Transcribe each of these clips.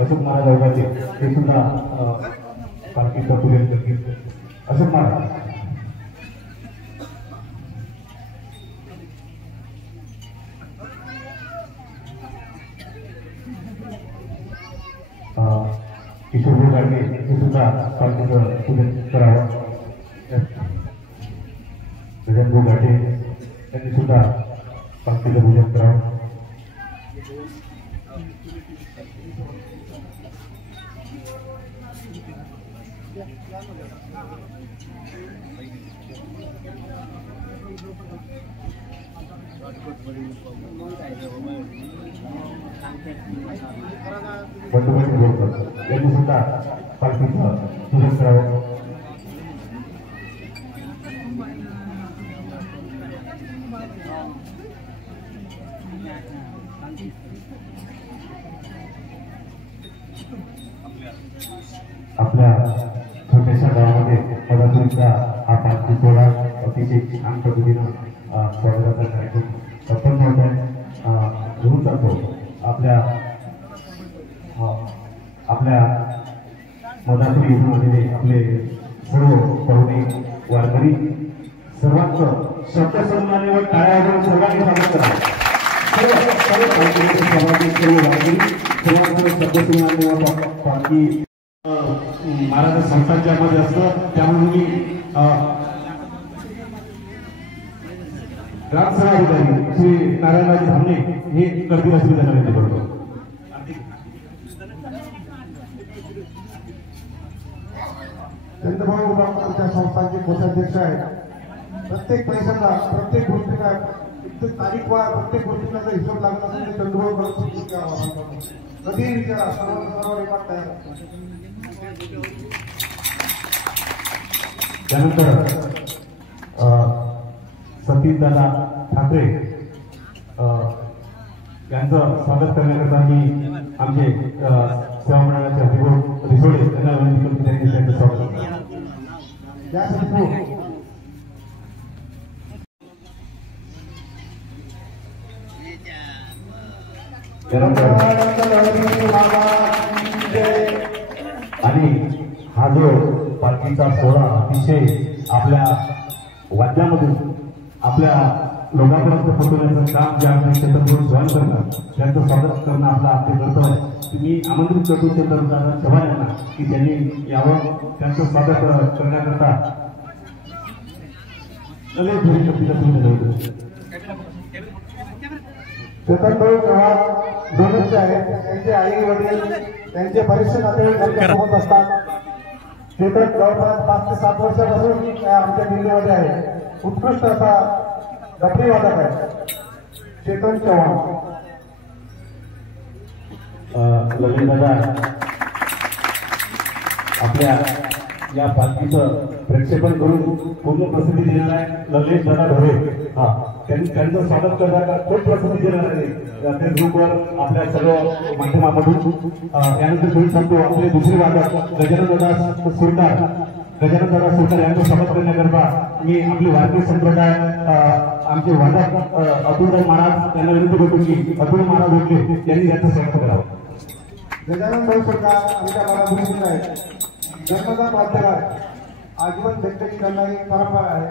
अशोक महाराज ते सुद्धा पालखीचा पूजन करतील. अशोक महाराज किशोर गाडगे ते सुद्धा पालखीचं पूजन करावं. गजानन घाटे त्यांनी सुद्धा पालखीचं पूजन करावं. बंधुमती बोलकर यांनी सुद्धा पालखीचं पूजन करावं. आपल्या छोट्याशा गावामध्ये मधातूरचा हा पालखी सोहळा अतिशय छान पद्धतीनं स्वागताचा कार्यक्रम संपन्न होत आहे. घेऊन जातो आपल्या मदापुरी येऊन आलेले आपले सर्व तरुणी वारकरी सर्वांचं शब्दसन्मानावर टाळ्या वाजवून सर्वांनी स्वागत करा. सर्व वारकरी सर्वांचं शब्दसन्मानावर बाकी महाराज संस्थांच्या मध्ये असतं. त्यामुळे मी ग्रामसभा अधिकारी श्री नारायणराज धामणे हे करतील अशी त्यांना विनंती करतो. चंद्रभाऊ आमच्या संस्थांचे कोषाध्यक्ष आहेत. प्रत्येक पैशाचा प्रत्येक गोष्टीला तारीखवार प्रत्येक गोष्टीला जर हिशोब लागला असेल तर चंद्रभाऊ कधीही विचारा. सर्व रेकॉर्ड तयार. त्यानंतर सतीशदादा ठाकरे यांचं स्वागत करण्याकरता मी आमचे सेवा मंडळाचे हरिभाऊ रिसोडे यांना विनंती करतो त्यांनी त्यांचं स्वागत करतो. आणि हा जो पालखीचा सोहळा अतिशय आपल्या वाद्यामधून आपल्या लोकांपर्यंत पोहोचवण्याचं काम जे आपले क्षेत्रभूत जॉईन करणार त्यांचं स्वागत करणं आपलं आपले कर्तव्य आहे. मी आमंत्रित करतो चंद्रदादा चव्हाण यांना की त्यांनी यावर त्यांचं स्वागत करण्याकरता चेतनभाऊ चव्हाण दोनच आहेत. त्यांचे आई वडील त्यांचे बरेचसे नातेवाईक त्यांच्यासोबत असतात. चेतन जवळपास 5 ते 7 वर्षापासून आमच्या दिल्लीमध्ये आहे. उत्कृष्ट असा डफरी वादक आहे चेतन चव्हाण. ललित दादा आपल्या या पालखीचं प्रक्षेपण करून पूर्ण प्रसिद्धी देणार आहे. ललित दादा ढोरे त्यांचं स्वागत करण्याचा खूप प्रसिद्धी देणार आहे त्या ग्रुपवर आपल्या सर्व माध्यमामधून. यानंतर घेऊन सांगतो आपले दुसरे वादक गजानन दादा सुरकार यांचं स्वागत करण्याकरता मी आपली भारतीय संप्रदाय आमचे वादक अतुलराव महाराज यांना विनंती करतो की अतुल महाराज होते यांनी याचं स्वागत करावं. गजानन भाऊ सुरकार आमच्या बाळाभूमीचे आहेत. जन्मजात वाद्यकार आजीवन व्यक्ती त्यांना एक परंपरा आहे.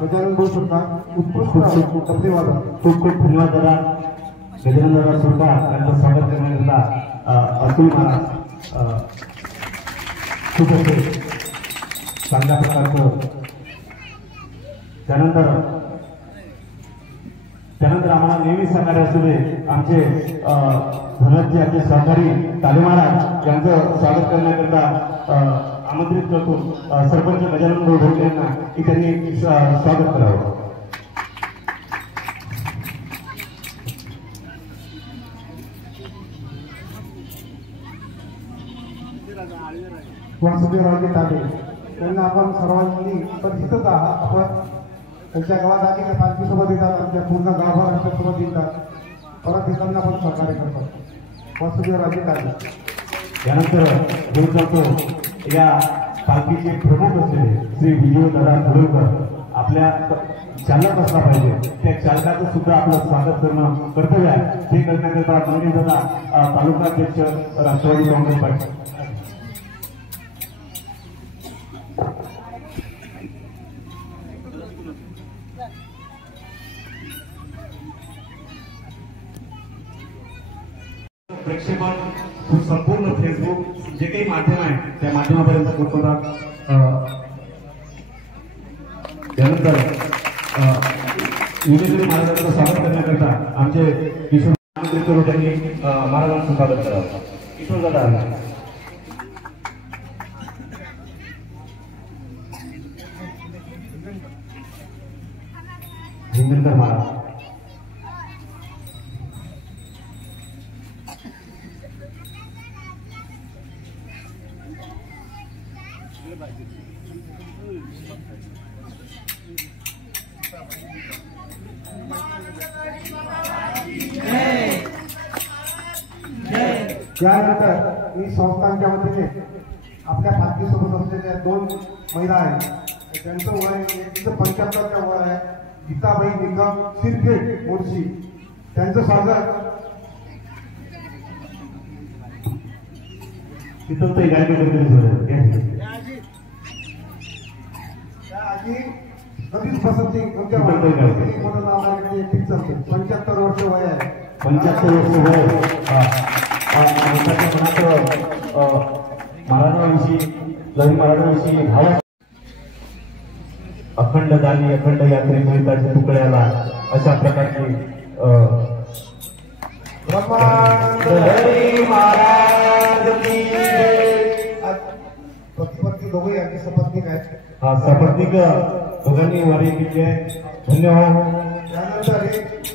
गजानन भाऊ सुरकार उत्कृष्ट डफरी वादक. खूप खूप धन्यवाद दादा. गजानन दादा सुरकार यांचं स्वागत करण्याकरता अतुल महाराज खूप असे चांगल्या प्रकारचं. त्यानंतर आम्हाला नेहमी सहकार्य असलेले आमचे धनंजय आमचे सहकारी ताले महाराज यांचं स्वागत करण्याकरता आमंत्रित करतो सरपंच गजानन भाऊ ढोले यांना की त्यांनी स्वागत करावं. वासुदेवरावजी ताबे त्यांना आपण सर्वांनी परिचितच आहात. आपण त्यांच्या गावात आधी त्या पालखीसोबत येतात. आमच्या पूर्ण गावभर आमच्यासोबत येतात. परत येताना पण सहकार्य करतात. वासुदेवरावजी ताबे. यानंतर घेऊन जातो या पालखीचे प्रमुख असलेले श्री विजयदादा धुळकर. आपल्या चालक असला पाहिजे त्या चालकाचं सुद्धा आपलं स्वागत करणं कर्तव्य आहे. ते करण्याकरता माननीय दादा तालुकाध्यक्ष राष्ट्रवादी काँग्रेस पार्टी. प्रेक्षेपण संपूर्ण फेसबुक जे काही माध्यम आहे त्या माध्यमापर्यंत पोहोचवतात. त्यानंतर विजयगिरी महाराजांचं स्वागत करण्याकरता आमचे किशोर त्यांनी महाराजांचं स्वागत करावं. किशोर दादा हिंदर महाराज. त्यानंतर मी संस्थांच्या वतीने आपल्या पालखीसोबत असलेल्या 2 महिला आहेत. त्यांचं वय 75चं वय आहे. गीताबाई निकम शिरके मुळशी त्यांचं स्वागत तिथं ते गायक करतील कधीच पसंती कोणत्या मोठं नाव आहे एकटीच असते 75 वर्ष वय आहे 75 वर्ष वय महाराजांविषयी लई महाराजांविषयी भाव अखंड दानी अखंड यात्रे मिळताच्या तुकड्याला अशा प्रकारची महाराज पती दोघे यांची सपत्नीक आहे सपत्नीक दोघांनी वारी केली आहे धन्यवाद त्यानंतर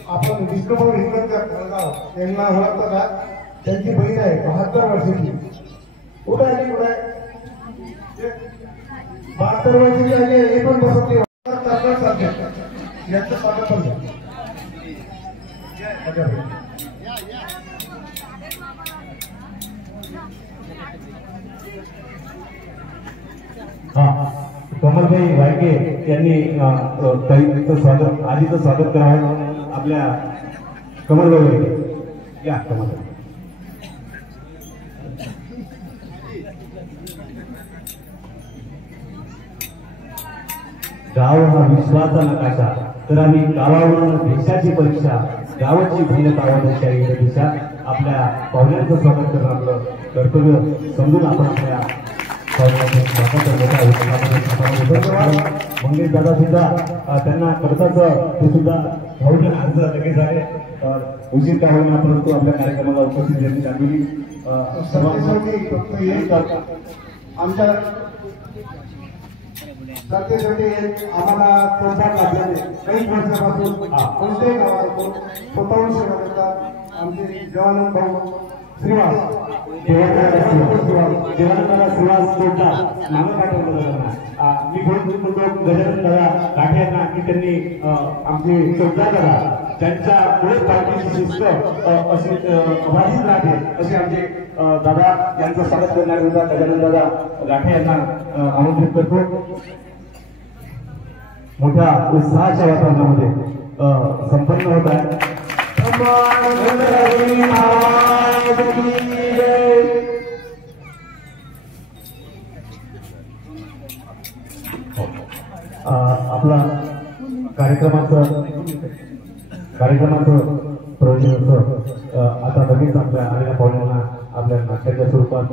आपण विष्णुभाऊ हिंगणकर जळगाव यांना ओळखतो का त्यांची बहीण आहे 72 वर्षाची कुठे आली कुठे 72 वर्षाची आली हे पण बसत यांचं स्वागत पण कमलभाई वायके यांनी स्वागत आधीचं स्वागत करावं आपल्या कमलभाई वायके या कमलभाई गाव हा विश्वाचा नकाशा तर आम्ही गावावरून देशाची परीक्षा गावाची भिन्नता ही दिशा आपल्या पाहुण्यांचं स्वागत करणं आपलं कर्तव्य समजून आपण आपल्या मंगेश दादा सुद्धा त्यांना करताच ते सुद्धा भाऊजन अर्ज लगेच आहे उशीर का होईना परंतु आपल्या कार्यक्रमाला उपस्थित त्यांनी दाखवली आमच्या सरतेसाठी आम्हाला प्रोत्साहन लागलेले काही वर्षापासून कोणत्याही गावातून स्वतःहून सेवा देतात आमचे जवानंद भाऊ श्रीवास देवानंदाला श्रीवास जोडला नावं पाठवलं मी बोलतो गजानन दादा काठे यांना की त्यांनी आमचे चौदा दादा त्यांच्या पुढे पार्टीची शिस्त अशी बाधित राहते असे आमचे दादा यांचं स्वागत करणार होता गजानन दादा गाठे यांना आमंत्रित करतो मोठ्या उत्साहाच्या वातावरणामध्ये संपन्न होत आहे आपला कार्यक्रमाचं प्रयोजन होतं आता लगेच आपल्या आलेल्या पाहुण्यांना आपल्या नाट्याच्या स्वरूपात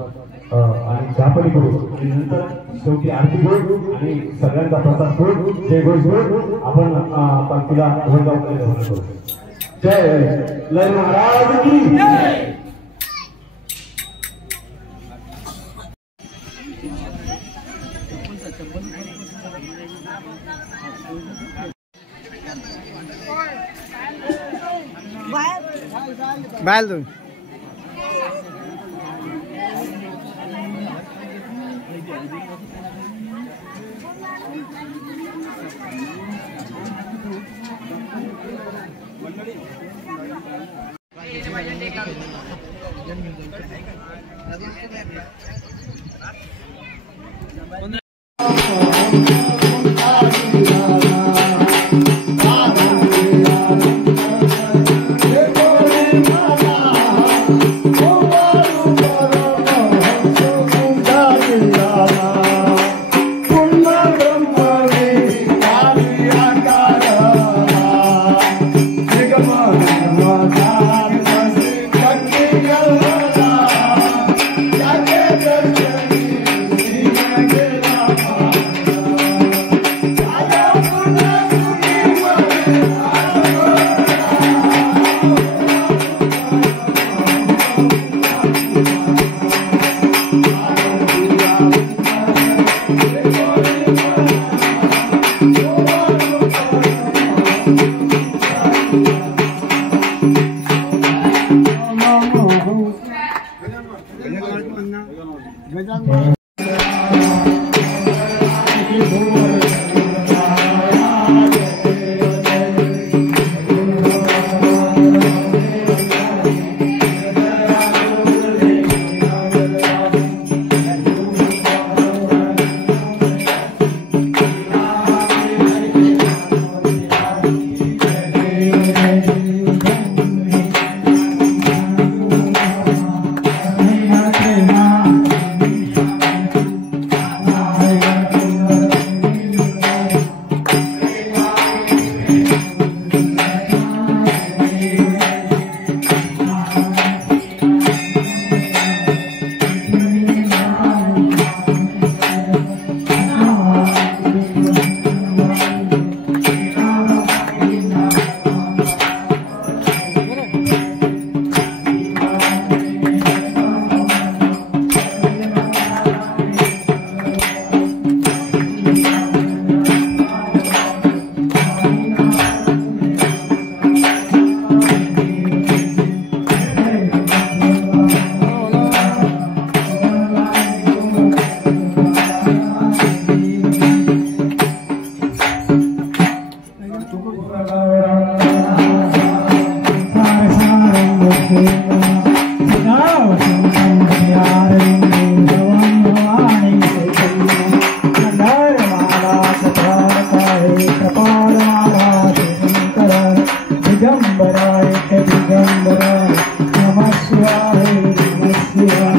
आणि चहापणी करू आणि नंतर शेवटी आरती घेऊ आणि सगळ्यांचा प्रसाद करू जय घोष घेऊ आपण पालखीला वडगावकडे रवाना करू जय लय महाराज की बाहेर जाऊन कपालकाय कपालमालाय दिगंबराय दिगंबराय नमः शिवाय नमः शिवाय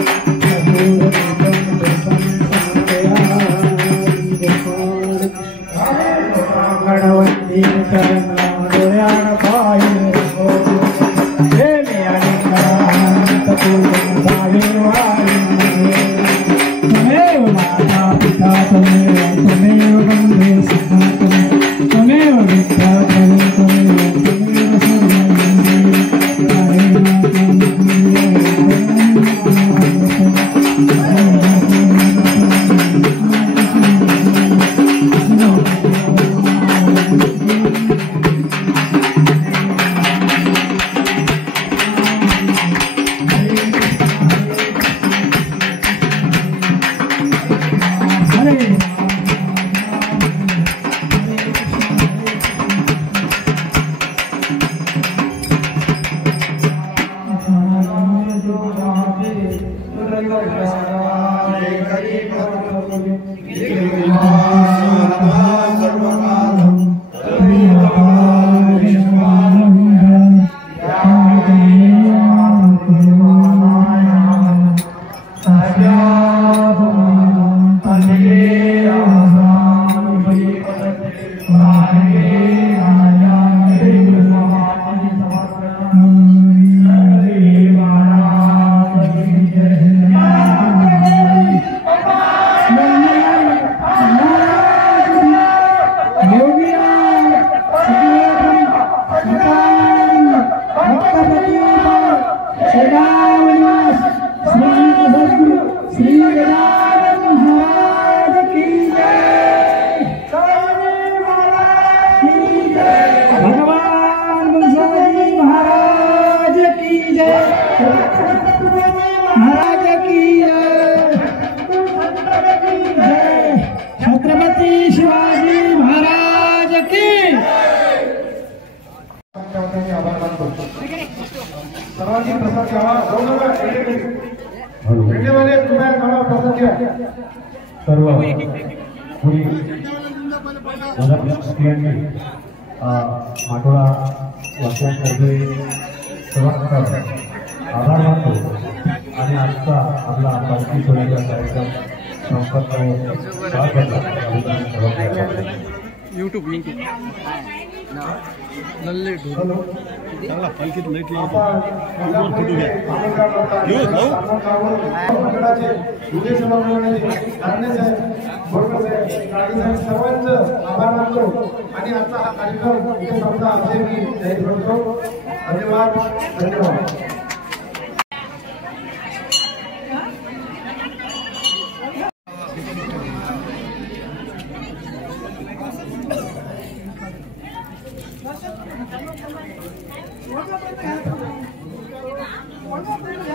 गणवती चरणाय त्वमेव माता पिता त्वमेव बन्धे सखा त्वमेव विद्या त्वमेव छत्रपति शिवाजी महाराज की सर्वांनी प्रसाद घ्यावा पेटेवाले तुम्हाला घ्यावा प्रसाद घ्या सर्व कोणी मदतनीयांनी माटोळा वाचण्यातर्फे सर्वांचा आभार मानतो आणि आजचा आपला पालखी सोहळ्याचा कार्यक्रम यूट्यूब लिंक लल्ले चांगला पालखीत लाईट लावतो सर्वांचं आभार मानतो आणि आजचा हा कार्यक्रम इथे संपला असे मी जाहीर करतो. धन्यवाद धन्यवाद. What